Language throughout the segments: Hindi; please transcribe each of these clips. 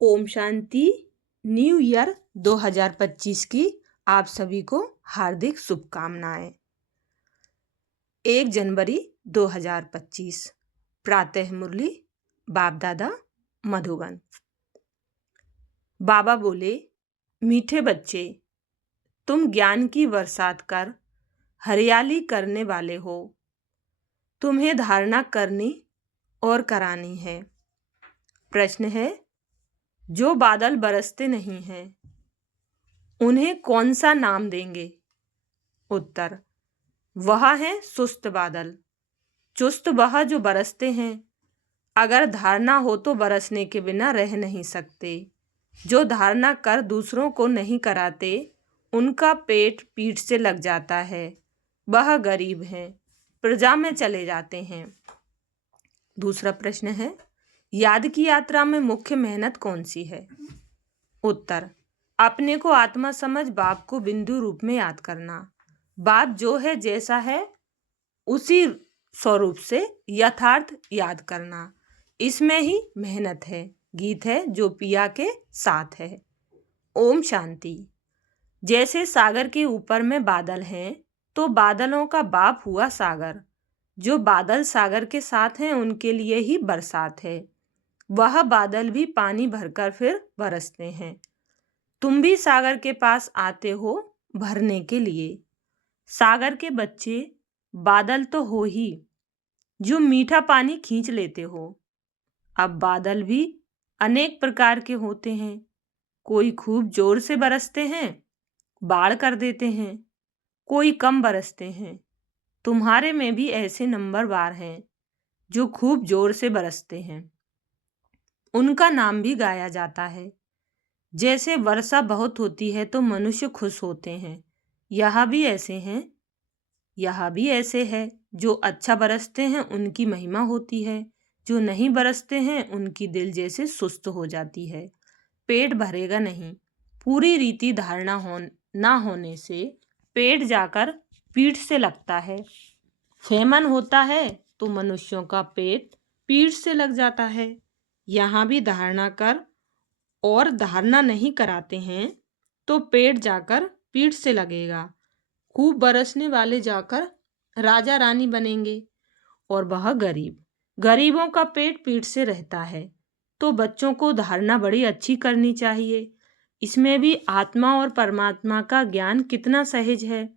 ओम शांति। न्यू ईयर 2025 की आप सभी को हार्दिक शुभकामनाएं। 1 जनवरी 2025 प्रातः मुरली बाप दादा मधुबन। बाबा बोले, मीठे बच्चे, तुम ज्ञान की बरसात कर हरियाली करने वाले हो। तुम्हें धारणा करनी और करानी है। प्रश्न है, जो बादल बरसते नहीं हैं उन्हें कौन सा नाम देंगे? उत्तर, वह है सुस्त बादल। चुस्त वह जो बरसते हैं। अगर धारणा हो तो बरसने के बिना रह नहीं सकते। जो धारणा कर दूसरों को नहीं कराते, उनका पेट पीठ से लग जाता है। वह गरीब हैं, प्रजा में चले जाते हैं। दूसरा प्रश्न है, याद की यात्रा में मुख्य मेहनत कौन सी है? उत्तर, अपने को आत्मा समझ बाप को बिंदु रूप में याद करना। बाप जो है जैसा है उसी स्वरूप से यथार्थ याद करना। इसमें ही मेहनत है। गीत है जो पिया के साथ है। ओम शांति। जैसे सागर के ऊपर में बादल हैं तो बादलों का बाप हुआ सागर। जो बादल सागर के साथ हैं उनके लिए ही बरसात है। वह बादल भी पानी भरकर फिर बरसते हैं। तुम भी सागर के पास आते हो भरने के लिए। सागर के बच्चे बादल तो हो ही, जो मीठा पानी खींच लेते हो। अब बादल भी अनेक प्रकार के होते हैं। कोई खूब जोर से बरसते हैं, बाढ़ कर देते हैं। कोई कम बरसते हैं। तुम्हारे में भी ऐसे नंबरवार हैं जो खूब जोर से बरसते हैं। उनका नाम भी गाया जाता है। जैसे वर्षा बहुत होती है तो मनुष्य खुश होते हैं। यह भी ऐसे हैं, यह भी ऐसे है। जो अच्छा बरसते हैं उनकी महिमा होती है। जो नहीं बरसते हैं उनकी दिल जैसे सुस्त हो जाती है। पेट भरेगा नहीं। पूरी रीति धारणा ना होने से पेट जाकर पीठ से लगता है। फेमन होता है तो मनुष्यों का पेट पीठ से लग जाता है। यहाँ भी धारणा कर और धारणा नहीं कराते हैं तो पेट जाकर पीठ से लगेगा। खूब बरसने वाले जाकर राजा रानी बनेंगे और वह गरीब। गरीबों का पेट पीठ से रहता है। तो बच्चों को धारणा बड़ी अच्छी करनी चाहिए। इसमें भी आत्मा और परमात्मा का ज्ञान कितना सहज है।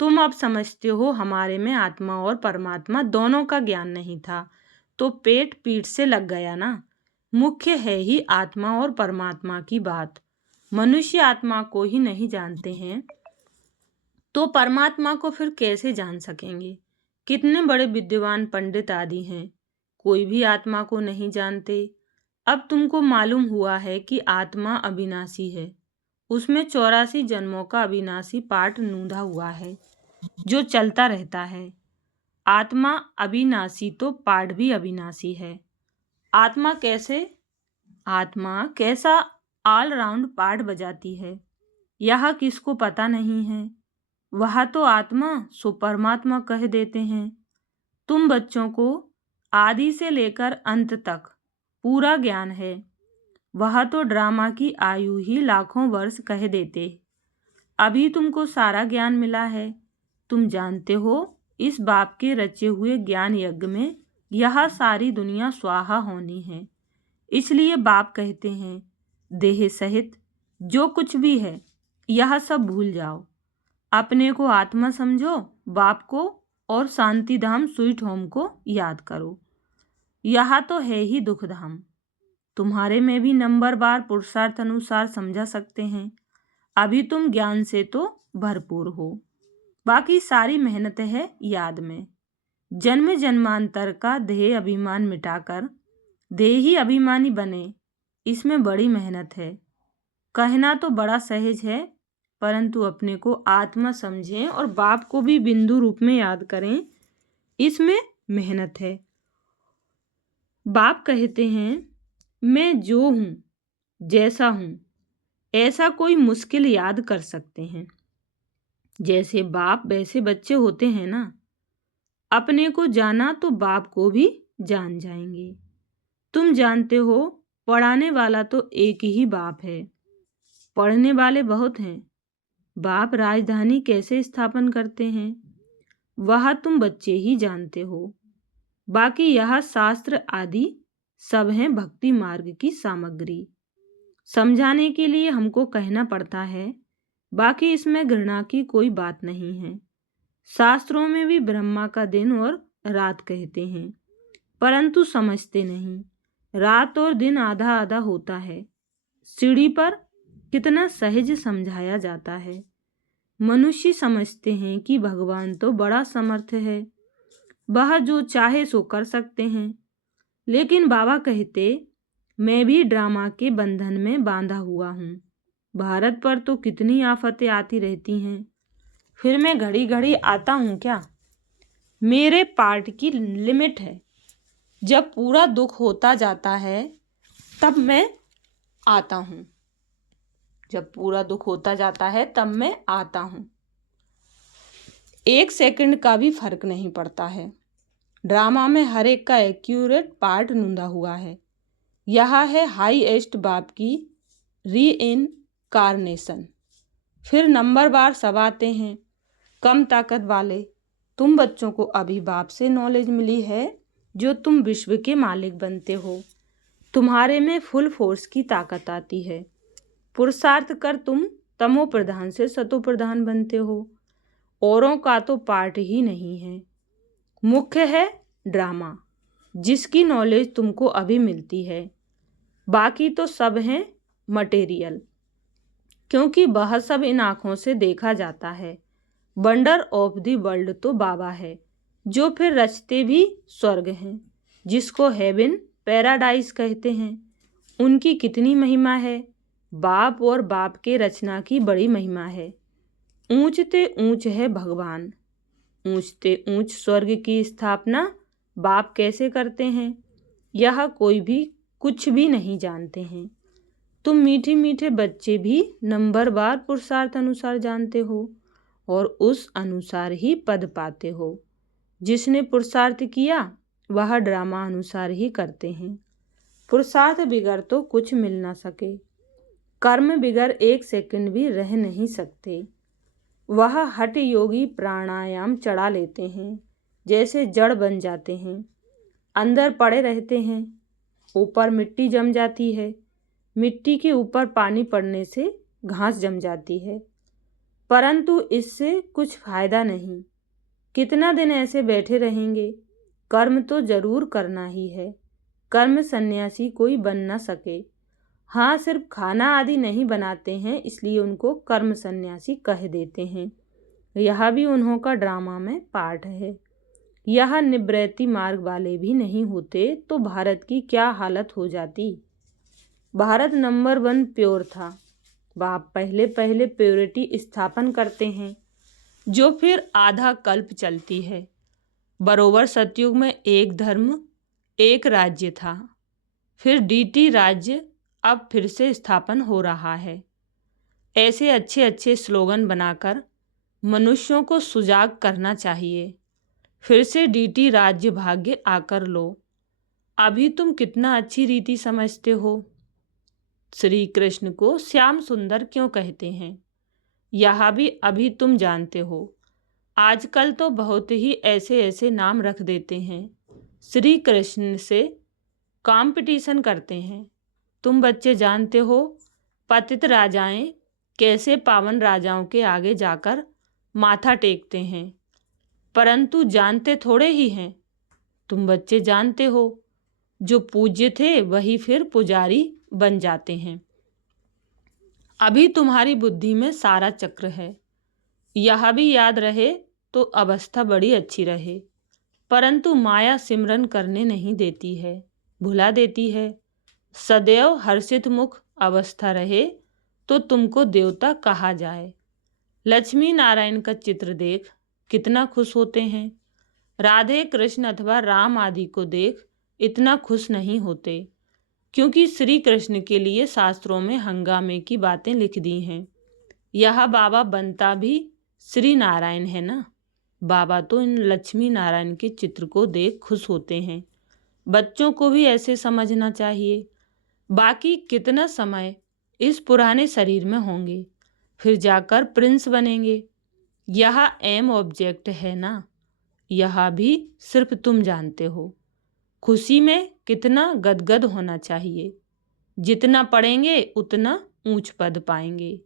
तुम अब समझते हो हमारे में आत्मा और परमात्मा दोनों का ज्ञान नहीं था तो पेट पीठ से लग गया ना। मुख्य है ही आत्मा और परमात्मा की बात। मनुष्य आत्मा को ही नहीं जानते हैं तो परमात्मा को फिर कैसे जान सकेंगे? कितने बड़े विद्वान पंडित आदि हैं, कोई भी आत्मा को नहीं जानते। अब तुमको मालूम हुआ है कि आत्मा अविनाशी है। उसमें 84 जन्मों का अविनाशी पाठ नूंधा हुआ है जो चलता रहता है। आत्मा अविनाशी तो पाठ भी अविनाशी है। आत्मा कैसा ऑलराउंड पाठ बजाती है, यह किसको पता नहीं है। वह तो आत्मा सो परमात्मा कह देते हैं। तुम बच्चों को आदि से लेकर अंत तक पूरा ज्ञान है। वह तो ड्रामा की आयु ही लाखों वर्ष कह देते। अभी तुमको सारा ज्ञान मिला है। तुम जानते हो इस बाप के रचे हुए ज्ञान यज्ञ में यह सारी दुनिया स्वाहा होनी है। इसलिए बाप कहते हैं, देह सहित जो कुछ भी है यह सब भूल जाओ। अपने को आत्मा समझो, बाप को और शांति धाम स्वीट होम को याद करो। यह तो है ही दुख धाम। तुम्हारे में भी नंबर बार पुरुषार्थ अनुसार समझा सकते हैं। अभी तुम ज्ञान से तो भरपूर हो। बाकी सारी मेहनत है याद में। जन्म जन्मांतर का देह अभिमान मिटाकर देही अभिमानी बने, इसमें बड़ी मेहनत है। कहना तो बड़ा सहज है, परंतु अपने को आत्मा समझें और बाप को भी बिंदु रूप में याद करें, इसमें मेहनत है। बाप कहते हैं, मैं जो हूँ जैसा हूँ ऐसा कोई मुश्किल याद कर सकते हैं। जैसे बाप वैसे बच्चे होते हैं ना। अपने को जाना तो बाप को भी जान जाएंगे। तुम जानते हो पढ़ाने वाला तो एक ही बाप है, पढ़ने वाले बहुत हैं। बाप राजधानी कैसे स्थापन करते हैं वह तुम बच्चे ही जानते हो। बाकी यह शास्त्र आदि सब हैं भक्ति मार्ग की सामग्री। समझाने के लिए हमको कहना पड़ता है, बाकी इसमें घृणा की कोई बात नहीं है। शास्त्रों में भी ब्रह्मा का दिन और रात कहते हैं, परंतु समझते नहीं। रात और दिन आधा आधा होता है। सीढ़ी पर कितना सहज समझाया जाता है। मनुष्य समझते हैं कि भगवान तो बड़ा समर्थ है, वह जो चाहे सो कर सकते हैं। लेकिन बाबा कहते, मैं भी ड्रामा के बंधन में बांधा हुआ हूँ। भारत पर तो कितनी आफतें आती रहती हैं, फिर मैं घड़ी घड़ी आता हूँ क्या? मेरे पार्ट की लिमिट है। जब पूरा दुख होता जाता है तब मैं आता हूँ। जब पूरा दुख होता जाता है तब मैं आता हूँ। 1 सेकंड का भी फर्क नहीं पड़ता है। ड्रामा में हर एक का एक्यूरेट पार्ट नूंदा हुआ है। यह है हाईएस्ट बाप की रीइनकार्नेशन। फिर नंबरवार सब आते हैं, कम ताकत वाले। तुम बच्चों को अभी बाप से नॉलेज मिली है, जो तुम विश्व के मालिक बनते हो। तुम्हारे में फुल फोर्स की ताकत आती है। पुरुषार्थ कर तुम तमो प्रधान से सतो प्रधान बनते हो। औरों का तो पार्ट ही नहीं है। मुख्य है ड्रामा, जिसकी नॉलेज तुमको अभी मिलती है। बाकी तो सब हैं मटेरियल, क्योंकि वह सब इन आँखों से देखा जाता है। वंडर ऑफ द वर्ल्ड तो बाबा है, जो फिर रचते भी स्वर्ग हैं, जिसको हेवन पैराडाइज कहते हैं। उनकी कितनी महिमा है। बाप और बाप के रचना की बड़ी महिमा है। ऊंचते ऊंच है भगवान। ऊंचते ऊंच स्वर्ग की स्थापना बाप कैसे करते हैं, यह कोई भी कुछ भी नहीं जानते हैं। तुम मीठे मीठे बच्चे भी नंबरवार पुरुषार्थ अनुसार जानते हो, और उस अनुसार ही पद पाते हो। जिसने पुरुषार्थ किया वह ड्रामा अनुसार ही करते हैं। पुरुषार्थ बिगर तो कुछ मिल ना सके। कर्म बिगर 1 सेकंड भी रह नहीं सकते। वह हठ योगी प्राणायाम चढ़ा लेते हैं, जैसे जड़ बन जाते हैं। अंदर पड़े रहते हैं, ऊपर मिट्टी जम जाती है। मिट्टी के ऊपर पानी पड़ने से घास जम जाती है, परंतु इससे कुछ फायदा नहीं। कितना दिन ऐसे बैठे रहेंगे? कर्म तो जरूर करना ही है। कर्म सन्यासी कोई बन ना सके। हाँ, सिर्फ खाना आदि नहीं बनाते हैं, इसलिए उनको कर्म सन्यासी कह देते हैं। यह भी उन्हों का ड्रामा में पार्ट है। यह निवृत्ति मार्ग वाले भी नहीं होते तो भारत की क्या हालत हो जाती। भारत नंबर 1 प्योर था। बाप पहले पहले प्योरिटी स्थापन करते हैं, जो फिर आधा कल्प चलती है। बरोबर सतयुग में एक धर्म एक राज्य था। फिर डीटी राज्य अब फिर से स्थापन हो रहा है। ऐसे अच्छे अच्छे स्लोगन बनाकर मनुष्यों को सुजाग करना चाहिए। फिर से डीटी राज्य भाग्य आकर लो। अभी तुम कितना अच्छी रीति समझते हो। श्री कृष्ण को श्याम सुंदर क्यों कहते हैं, यह भी अभी तुम जानते हो। आजकल तो बहुत ही ऐसे ऐसे नाम रख देते हैं। श्री कृष्ण से कंपटीशन करते हैं। तुम बच्चे जानते हो पतित राजाएं कैसे पावन राजाओं के आगे जाकर माथा टेकते हैं, परंतु जानते थोड़े ही हैं। तुम बच्चे जानते हो, जो पूज्य थे वही फिर पुजारी बन जाते हैं। अभी तुम्हारी बुद्धि में सारा चक्र है। यह भी याद रहे तो अवस्था बड़ी अच्छी रहे, परंतु माया सिमरन करने नहीं देती है, भुला देती है। सदैव हर्षित मुख अवस्था रहे तो तुमको देवता कहा जाए। लक्ष्मी नारायण का चित्र देख कितना खुश होते हैं। राधे कृष्ण अथवा राम आदि को देख इतना खुश नहीं होते, क्योंकि श्री कृष्ण के लिए शास्त्रों में हंगामे की बातें लिख दी हैं। यह बाबा बनता भी श्री नारायण है ना। बाबा तो इन लक्ष्मी नारायण के चित्र को देख खुश होते हैं। बच्चों को भी ऐसे समझना चाहिए। बाकी कितना समय इस पुराने शरीर में होंगे, फिर जाकर प्रिंस बनेंगे। यह एम ऑब्जेक्ट है ना, यह भी सिर्फ तुम जानते हो। खुशी में कितना गदगद होना चाहिए। जितना पढ़ेंगे उतना ऊंच पद पाएंगे,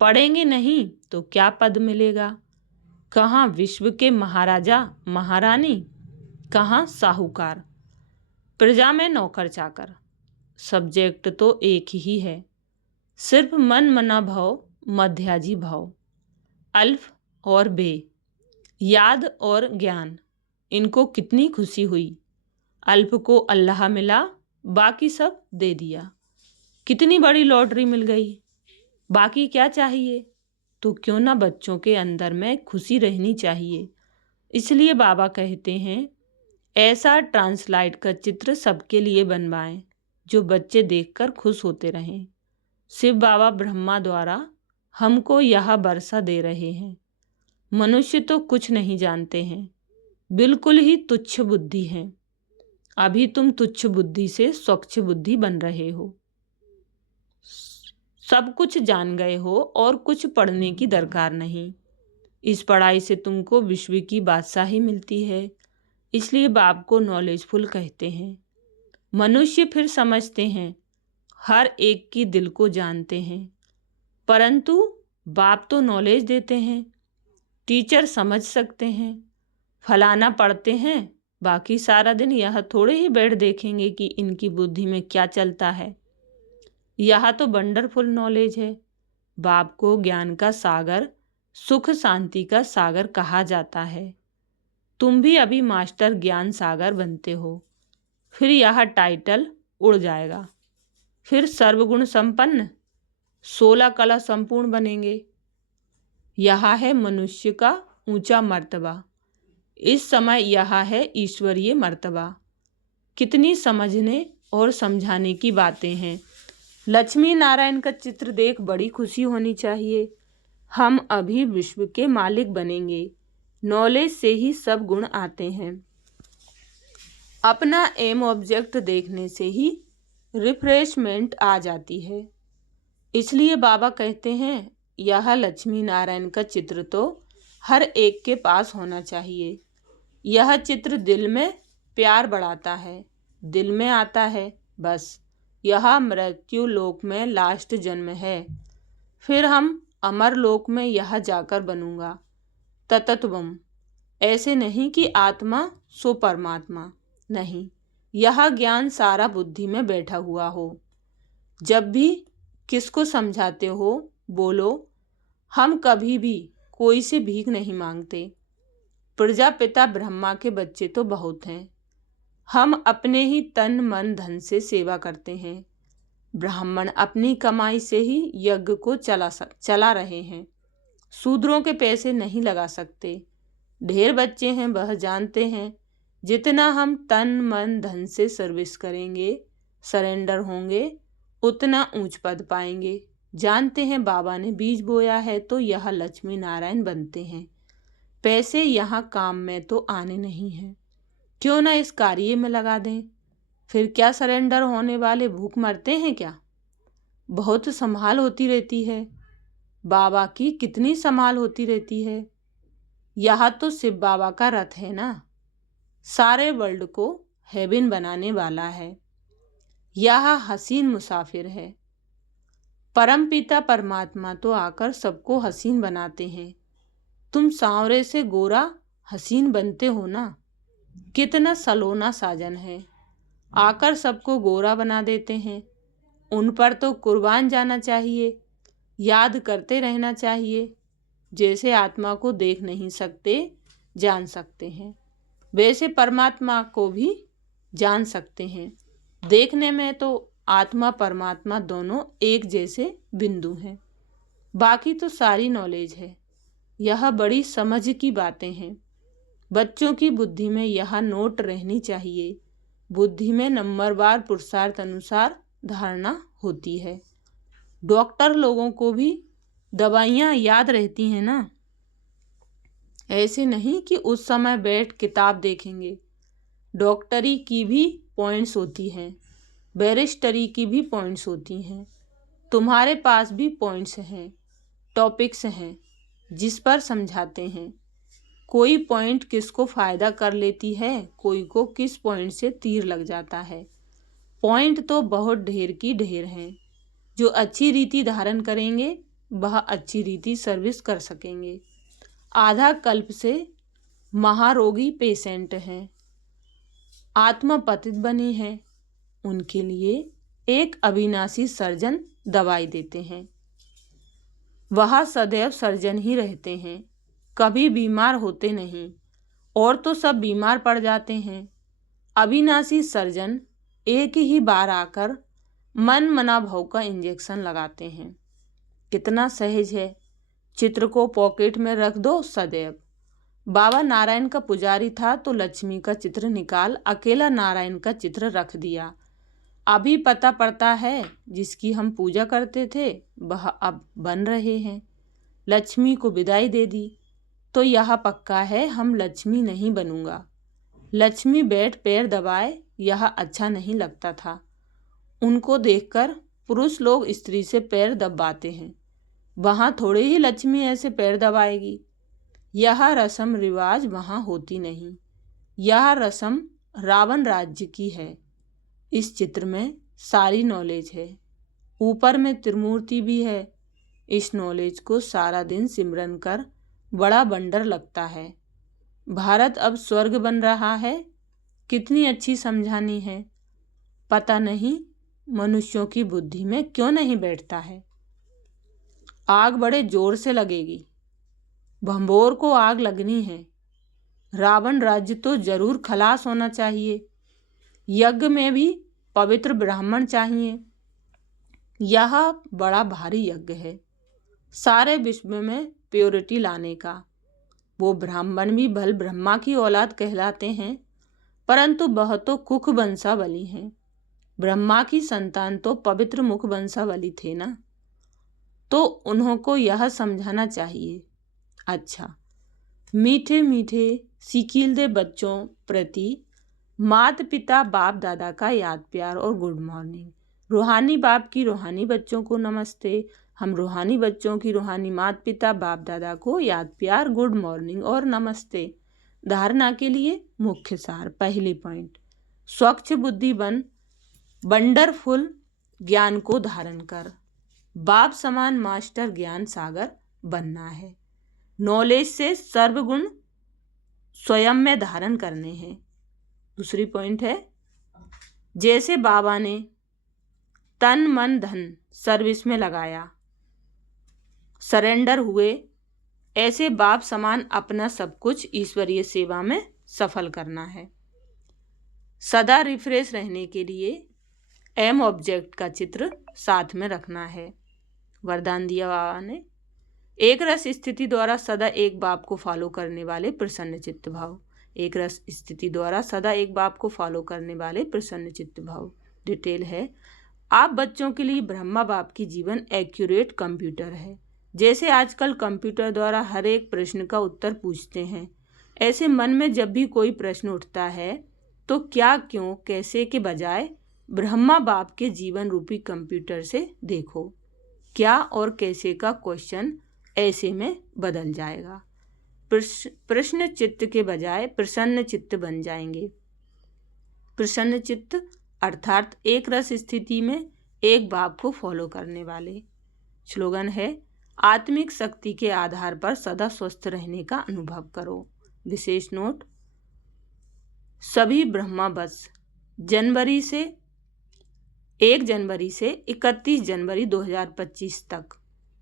पढ़ेंगे नहीं तो क्या पद मिलेगा। कहाँ विश्व के महाराजा महारानी, कहाँ साहूकार, प्रजा में नौकर चाकर। सब्जेक्ट तो एक ही है, सिर्फ मन मना भाव, मध्याजी भाव। अल्फ और बे, याद और ज्ञान, इनको कितनी खुशी हुई। अल्फ को अल्लाह मिला, बाकी सब दे दिया। कितनी बड़ी लॉटरी मिल गई, बाकी क्या चाहिए। तो क्यों ना बच्चों के अंदर में खुशी रहनी चाहिए। इसलिए बाबा कहते हैं ऐसा ट्रांसलाइट का चित्र सबके लिए बनवाएं जो बच्चे देखकर खुश होते रहें। शिव बाबा ब्रह्मा द्वारा हमको यह वर्षा दे रहे हैं। मनुष्य तो कुछ नहीं जानते हैं, बिल्कुल ही तुच्छ बुद्धि हैं। अभी तुम तुच्छ बुद्धि से स्वच्छ बुद्धि बन रहे हो। सब कुछ जान गए हो और कुछ पढ़ने की दरकार नहीं। इस पढ़ाई से तुमको विश्व की बादशाही मिलती है, इसलिए बाप को नॉलेजफुल कहते हैं। मनुष्य फिर समझते हैं, हर एक की दिल को जानते हैं, परंतु बाप तो नॉलेज देते हैं। टीचर समझ सकते हैं, फलाना पढ़ते हैं, बाकी सारा दिन यह थोड़े ही बैठ देखेंगे कि इनकी बुद्धि में क्या चलता है। यह तो वंडरफुल नॉलेज है। बाप को ज्ञान का सागर, सुख शांति का सागर कहा जाता है। तुम भी अभी मास्टर ज्ञान सागर बनते हो, फिर यह टाइटल उड़ जाएगा। फिर सर्वगुण संपन्न 16 कला संपूर्ण बनेंगे। यह है मनुष्य का ऊंचा मर्तबा। इस समय यह है ईश्वरीय मर्तबा। कितनी समझने और समझाने की बातें हैं। लक्ष्मी नारायण का चित्र देख बड़ी खुशी होनी चाहिए। हम अभी विश्व के मालिक बनेंगे। नॉलेज से ही सब गुण आते हैं। अपना एम ऑब्जेक्ट देखने से ही रिफ्रेशमेंट आ जाती है। इसलिए बाबा कहते हैं यह लक्ष्मी नारायण का चित्र तो हर एक के पास होना चाहिए। यह चित्र दिल में प्यार बढ़ाता है, दिल में आता है। बस यह मृत्यु लोक में लास्ट जन्म है, फिर हम अमर लोक में यह जाकर बनूंगा ततत्वम। ऐसे नहीं कि आत्मा सो परमात्मा, नहीं, यह ज्ञान सारा बुद्धि में बैठा हुआ हो। जब भी किसको समझाते हो बोलो, हम कभी भी कोई से भीख नहीं मांगते। प्रजापिता ब्रह्मा के बच्चे तो बहुत हैं, हम अपने ही तन मन धन से सेवा करते हैं। ब्राह्मण अपनी कमाई से ही यज्ञ को चला रहे हैं। शूद्रों के पैसे नहीं लगा सकते। ढेर बच्चे हैं, वह जानते हैं जितना हम तन मन धन से सर्विस करेंगे, सरेंडर होंगे, उतना ऊंच पद पाएंगे। जानते हैं बाबा ने बीज बोया है तो यह लक्ष्मी नारायण बनते हैं। पैसे यहाँ काम में तो आने नहीं हैं, क्यों ना इस कार्य में लगा दें। फिर क्या सरेंडर होने वाले भूख मरते हैं क्या। बहुत संभाल होती रहती है, बाबा की कितनी संभाल होती रहती है। यह तो शिव बाबा का रथ है ना, सारे वर्ल्ड को हेवन बनाने वाला है। यह हसीन मुसाफिर है। परमपिता परमात्मा तो आकर सबको हसीन बनाते हैं। तुम सांवरे से गोरा हसीन बनते हो ना, कितना सलोना साजन है, आकर सबको गोरा बना देते हैं। उन पर तो कुर्बान जाना चाहिए, याद करते रहना चाहिए। जैसे आत्मा को देख नहीं सकते, जान सकते हैं, वैसे परमात्मा को भी जान सकते हैं। देखने में तो आत्मा परमात्मा दोनों एक जैसे बिंदु हैं। बाकी तो सारी नॉलेज है। यह बड़ी समझ की बातें हैं। बच्चों की बुद्धि में यह नोट रहनी चाहिए। बुद्धि में नंबरवार पुरुषार्थ अनुसार धारणा होती है। डॉक्टर लोगों को भी दवाइयाँ याद रहती हैं ना, ऐसे नहीं कि उस समय बैठ किताब देखेंगे। डॉक्टरी की भी पॉइंट्स होती हैं। बैरिस्टरी की भी पॉइंट्स होती हैं। तुम्हारे पास भी पॉइंट्स हैं, टॉपिक्स हैं जिस पर समझाते हैं। कोई पॉइंट किसको फ़ायदा कर लेती है, कोई को किस पॉइंट से तीर लग जाता है। पॉइंट तो बहुत ढेर की ढेर हैं। जो अच्छी रीति धारण करेंगे वह अच्छी रीति सर्विस कर सकेंगे। आधा कल्प से महारोगी पेशेंट हैं, आत्मपतित बने हैं, उनके लिए एक अविनाशी सर्जन दवाई देते हैं। वह सदैव सर्जन ही रहते हैं, कभी बीमार होते नहीं, और तो सब बीमार पड़ जाते हैं। अविनाशी सर्जन एक ही बार आकर मन मना भाव का इंजेक्शन लगाते हैं। कितना सहज है, चित्र को पॉकेट में रख दो सदैव। बाबा नारायण का पुजारी था तो लक्ष्मी का चित्र निकाल अकेला नारायण का चित्र रख दिया। अभी पता पड़ता है जिसकी हम पूजा करते थे वह अब बन रहे हैं। लक्ष्मी को विदाई दे दी तो यह पक्का है हम लक्ष्मी नहीं बनूंगा। लक्ष्मी बैठ पैर दबाए यह अच्छा नहीं लगता था। उनको देखकर पुरुष लोग स्त्री से पैर दबाते हैं, वहाँ थोड़े ही लक्ष्मी ऐसे पैर दबाएगी। यह रस्म रिवाज वहाँ होती नहीं। यह रस्म रावण राज्य की है। इस चित्र में सारी नॉलेज है, ऊपर में त्रिमूर्ति भी है। इस नॉलेज को सारा दिन सिमरन कर बड़ा बंडर लगता है। भारत अब स्वर्ग बन रहा है, कितनी अच्छी समझानी है। पता नहीं मनुष्यों की बुद्धि में क्यों नहीं बैठता है। आग बड़े जोर से लगेगी, भंबोर को आग लगनी है। रावण राज्य तो जरूर खलास होना चाहिए। यज्ञ में भी पवित्र ब्राह्मण चाहिए। यह बड़ा भारी यज्ञ है, सारे विश्व में प्योरिटी लाने का। वो ब्राह्मण भी भल ब्रह्मा की औलाद कहलाते हैं, परंतु वह तो कुख वंशावली हैं। ब्रह्मा की संतान तो पवित्र मुख वंशावली थे ना, तो उन्हों को यह समझाना चाहिए। अच्छा, मीठे मीठे सीखीलदे बच्चों प्रति माता पिता बाप दादा का याद प्यार और गुड मॉर्निंग। रूहानी बाप की रूहानी बच्चों को नमस्ते। हम रूहानी बच्चों की रूहानी माता पिता बाप दादा को याद प्यार गुड मॉर्निंग और नमस्ते। धारणा के लिए मुख्य सार। पहली पॉइंट, स्वच्छ बुद्धि बन, वंडरफुल ज्ञान को धारण कर। बाप समान मास्टर ज्ञान सागर बनना है। नॉलेज से सर्वगुण स्वयं में धारण करने हैं। दूसरी पॉइंट है, जैसे बाबा ने तन मन धन सर्विस में लगाया, सरेंडर हुए, ऐसे बाप समान अपना सब कुछ ईश्वरीय सेवा में सफल करना है। सदा रिफ्रेश रहने के लिए एम ऑब्जेक्ट का चित्र साथ में रखना है। वरदान दिया बाबा ने, एक रस स्थिति द्वारा सदा एक बाप को फॉलो करने वाले प्रसन्न चित्त भाव। एक रस स्थिति द्वारा सदा एक बाप को फॉलो करने वाले प्रसन्न चित्त भाव। डिटेल है, आप बच्चों के लिए ब्रह्मा बाप की जीवन एक्यूरेट कंप्यूटर है। जैसे आजकल कंप्यूटर द्वारा हर एक प्रश्न का उत्तर पूछते हैं, ऐसे मन में जब भी कोई प्रश्न उठता है तो क्या क्यों कैसे के बजाय ब्रह्मा बाप के जीवन रूपी कंप्यूटर से देखो। क्या और कैसे का क्वेश्चन ऐसे में बदल जाएगा। प्रश्न चित्त के बजाय प्रसन्न चित्त बन जाएंगे। प्रसन्न चित्त अर्थात एक रस स्थिति में एक बाप को फॉलो करने वाले। स्लोगन है, आत्मिक शक्ति के आधार पर सदा स्वस्थ रहने का अनुभव करो। विशेष नोट, सभी ब्रह्मा बस 1 जनवरी से 31 जनवरी 2025 तक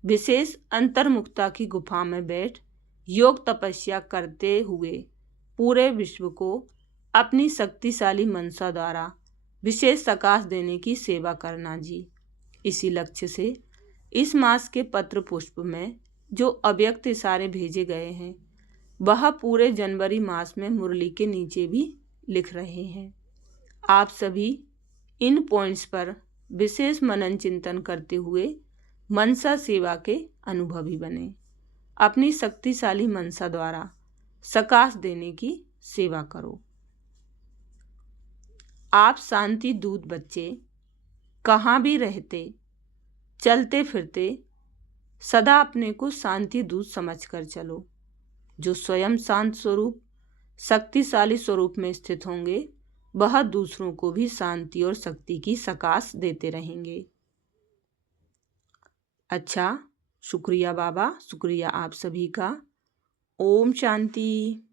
विशेष अंतर्मुखता की गुफा में बैठ योग तपस्या करते हुए पूरे विश्व को अपनी शक्तिशाली मनसा द्वारा विशेष प्रकाश देने की सेवा करना जी। इसी लक्ष्य से इस मास के पत्र पुष्प में जो अव्यक्त इशारे भेजे गए हैं वह पूरे जनवरी मास में मुरली के नीचे भी लिख रहे हैं। आप सभी इन पॉइंट्स पर विशेष मनन चिंतन करते हुए मनसा सेवा के अनुभवी बने। अपनी शक्तिशाली मनसा द्वारा प्रकाश देने की सेवा करो। आप शांति दूत बच्चे कहाँ भी रहते, चलते फिरते सदा अपने को शांति दूत समझकर चलो। जो स्वयं शांत स्वरूप, शक्तिशाली स्वरूप में स्थित होंगे, वह दूसरों को भी शांति और शक्ति की सकाश देते रहेंगे। अच्छा, शुक्रिया बाबा, शुक्रिया आप सभी का। ओम शांति।